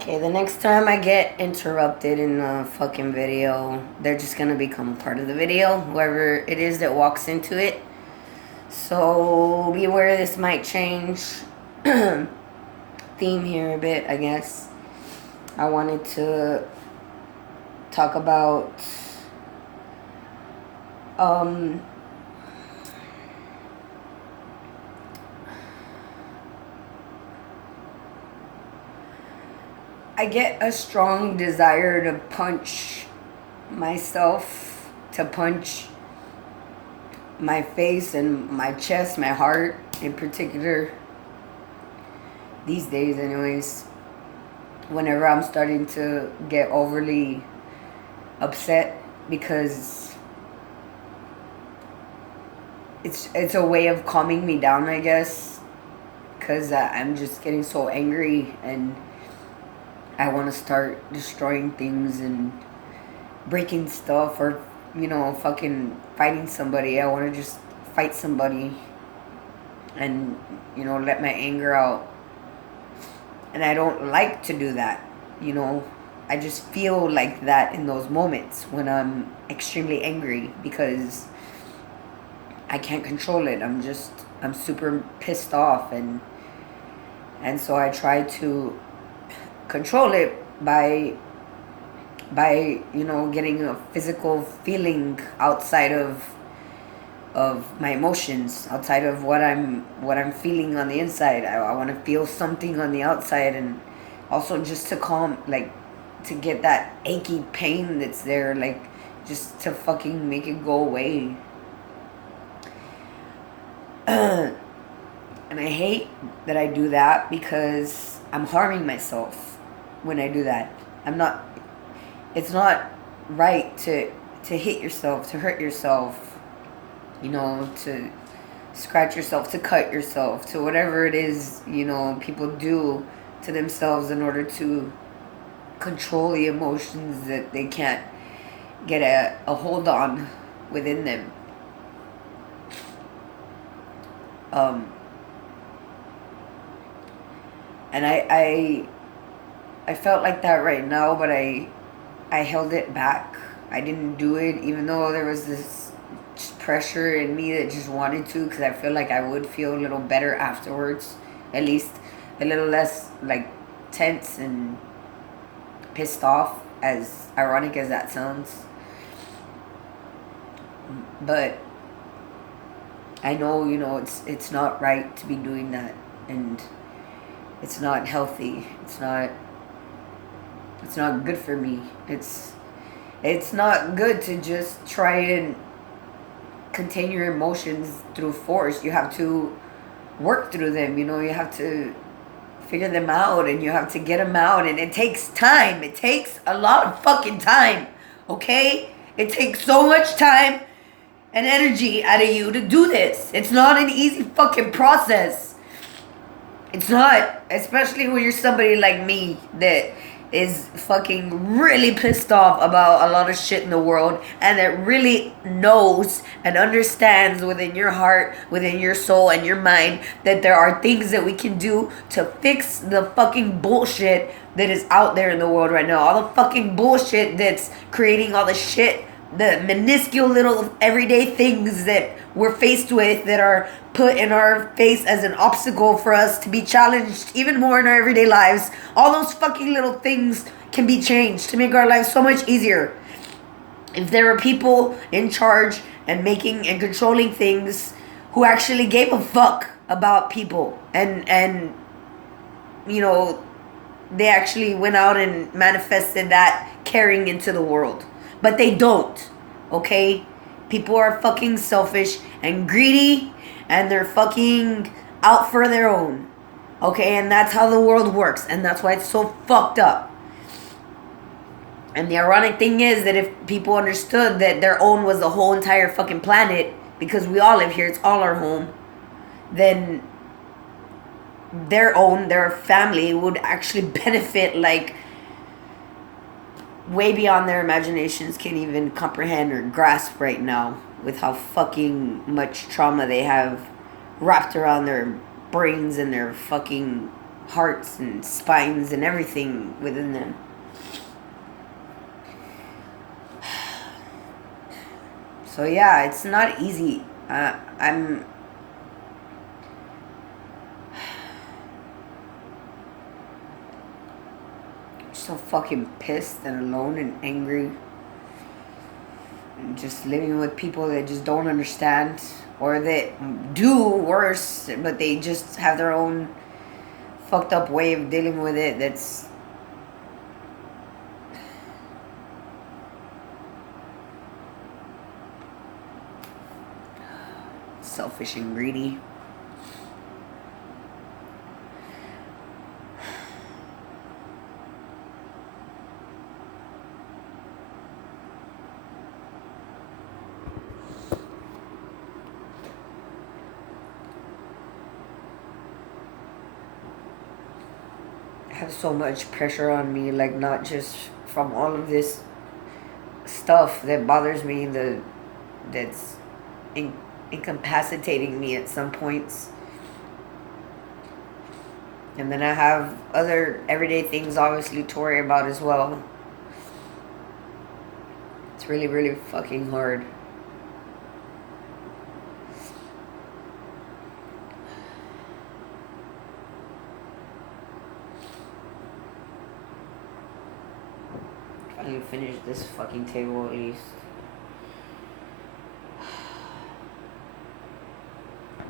Okay, the next time I get interrupted in a fucking video, they're just gonna become part of the video, whoever it is that walks into it. So be aware this might change theme here a bit, I guess. I wanted to talk about um I get a strong desire to punch myself, to punch my face and my chest, my heart in particular, these days, anyways. Whenever I'm starting to get overly upset because it's a way of calming me down, I guess, because I'm just getting so angry and I want to start destroying things and breaking stuff or fucking fighting somebody. I want to just fight somebody and let my anger out, and I don't like to do that. you know I just feel like that in those moments when I'm extremely angry because I can't control it. I'm super pissed off, and so I try to control it by getting a physical feeling outside of my emotions, outside of what I'm feeling on the inside. I want to feel something on the outside, and also just to calm, like, to get that achy pain that's there, like, just to fucking make it go away. And I hate that I do that because I'm harming myself when I do that. I'm not It's not right to hit yourself, to hurt yourself, to scratch yourself, to cut yourself, to whatever it is, people do to themselves in order to control the emotions that they can't get a hold on within them. Um, and I felt like that right now, but I held it back. I didn't do it, even though there was this pressure in me that just wanted to, because I feel like I would feel a little better afterwards, at least a little less like tense and pissed off, as ironic as that sounds. But I know, it's not right to be doing that, and it's not healthy. It's not good for me. It's not good to just try and contain your emotions through force. You have to work through them. You have to figure them out, and you have to get them out, and it takes time. It takes a lot of fucking time. Okay? It takes so much time and energy out of you to do this. It's not an easy fucking process. It's not, especially when you're somebody like me that is fucking really pissed off about a lot of shit in the world, and that really knows and understands within your heart, within your soul and your mind, that there are things that we can do to fix the fucking bullshit that is out there in the world right now. All the fucking bullshit that's creating all the shit, the minuscule little everyday things that we're faced with that are put in our face as an obstacle for us to be challenged even more in our everyday lives. All those fucking little things can be changed to make our lives so much easier. If there were people in charge and making and controlling things who actually gave a fuck about people, and you know they actually went out and manifested that caring into the world. But they don't, okay? People are fucking selfish and greedy, and they're fucking out for their own, okay? And that's how the world works, and that's why it's so fucked up. And the ironic thing is that if people understood that their own was the whole entire fucking planet, because we all live here, it's all our home, then their family would actually benefit, like, way beyond their imaginations can even comprehend or grasp right now, with how fucking much trauma they have wrapped around their brains and their fucking hearts and spines and everything within them. So yeah, it's not easy. I'm so fucking pissed and alone and angry. And just living with people that just don't understand or that do worse, but they just have their own fucked up way of dealing with it that's selfish and greedy. I have so much pressure on me, like not just from all of this stuff that bothers me, that's in, incapacitating me at some points. And then I have other everyday things obviously to worry about as well. It's really, really fucking hard. Finally finish this fucking table at least.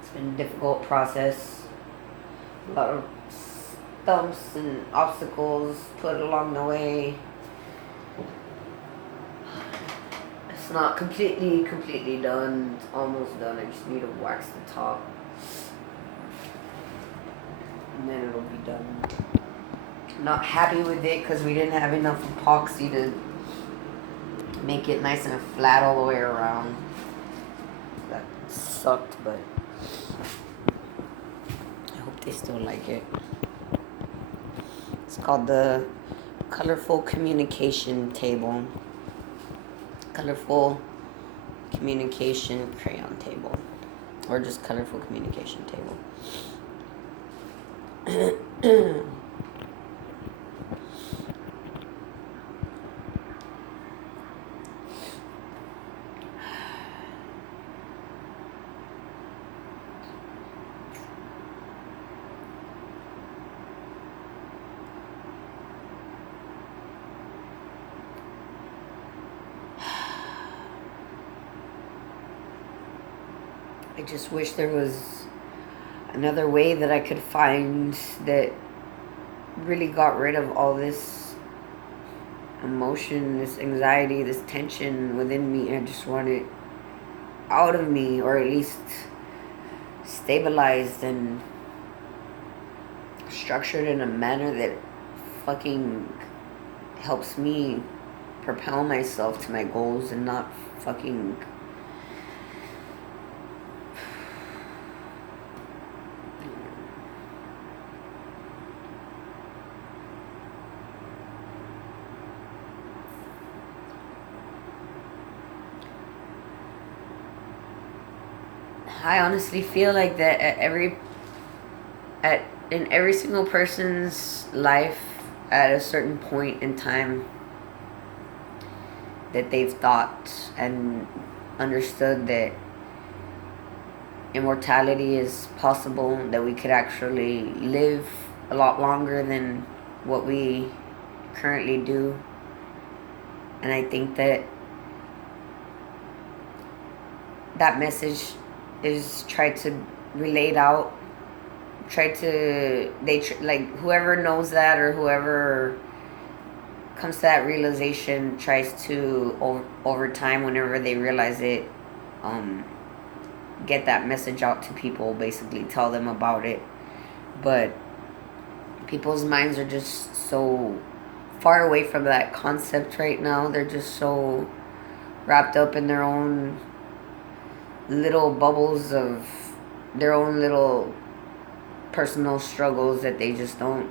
It's been a difficult process. A lot of stumps and obstacles put along the way. It's not completely done. It's almost done. I just need to wax the top. And then it'll be done. I'm not happy with it because we didn't have enough epoxy to make it nice and flat all the way around. That sucked, but I hope they still like it. It's called the Colorful Communication Table. Colorful Communication Crayon Table. Or just Colorful Communication Table. I just wish there was another way that I could find that really got rid of all this emotion, this anxiety, this tension within me. I just want it out of me, or at least stabilized and structured in a manner that fucking helps me propel myself to my goals and not fucking I honestly feel like that in every single person's life at a certain point in time that they've thought and understood that immortality is possible, that we could actually live a lot longer than what we currently do. And I think that that message is tried to relate out, like whoever knows that or whoever comes to that realization tries to over time, whenever they realize it, get that message out to people, basically tell them about it. But people's minds are just so far away from that concept right now. They're just so wrapped up in their own little bubbles of their own little personal struggles that they just don't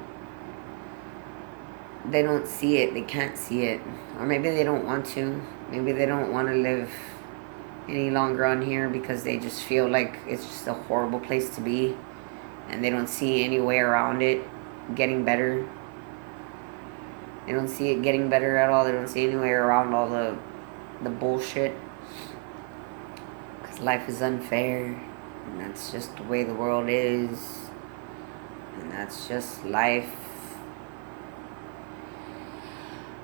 see it. They can't see it. Or maybe they don't want to. Maybe they don't want to live any longer on here because they just feel like it's just a horrible place to be and they don't see any way around it. getting better. They don't see it getting better at all. They don't see any way around all the bullshit. Because life is unfair. And that's just the way the world is. And that's just life.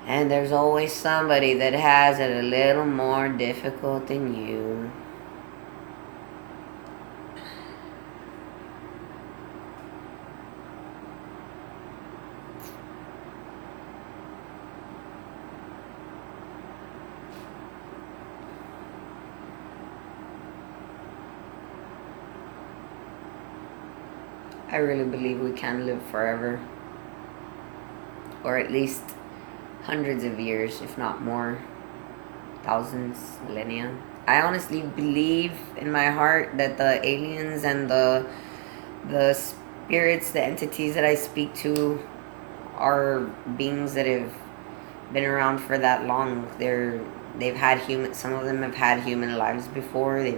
And there's always somebody that has it a little more difficult than you. I really believe we can live forever. Or at least hundreds of years, if not more. Thousands, millennia. I honestly believe in my heart that the aliens and the spirits, the entities that I speak to are beings that have been around for that long. They've had human, some of them have had human lives before.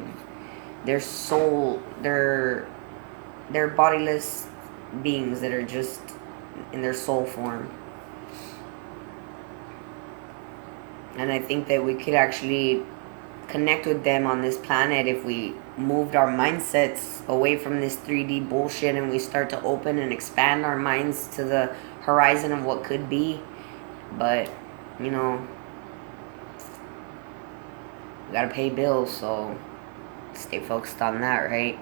Their soul, they're bodiless beings that are just in their soul form. And I think that we could actually connect with them on this planet if we moved our mindsets away from this 3D bullshit and we start to open and expand our minds to the horizon of what could be. But, you know, we gotta pay bills, so stay focused on that, right?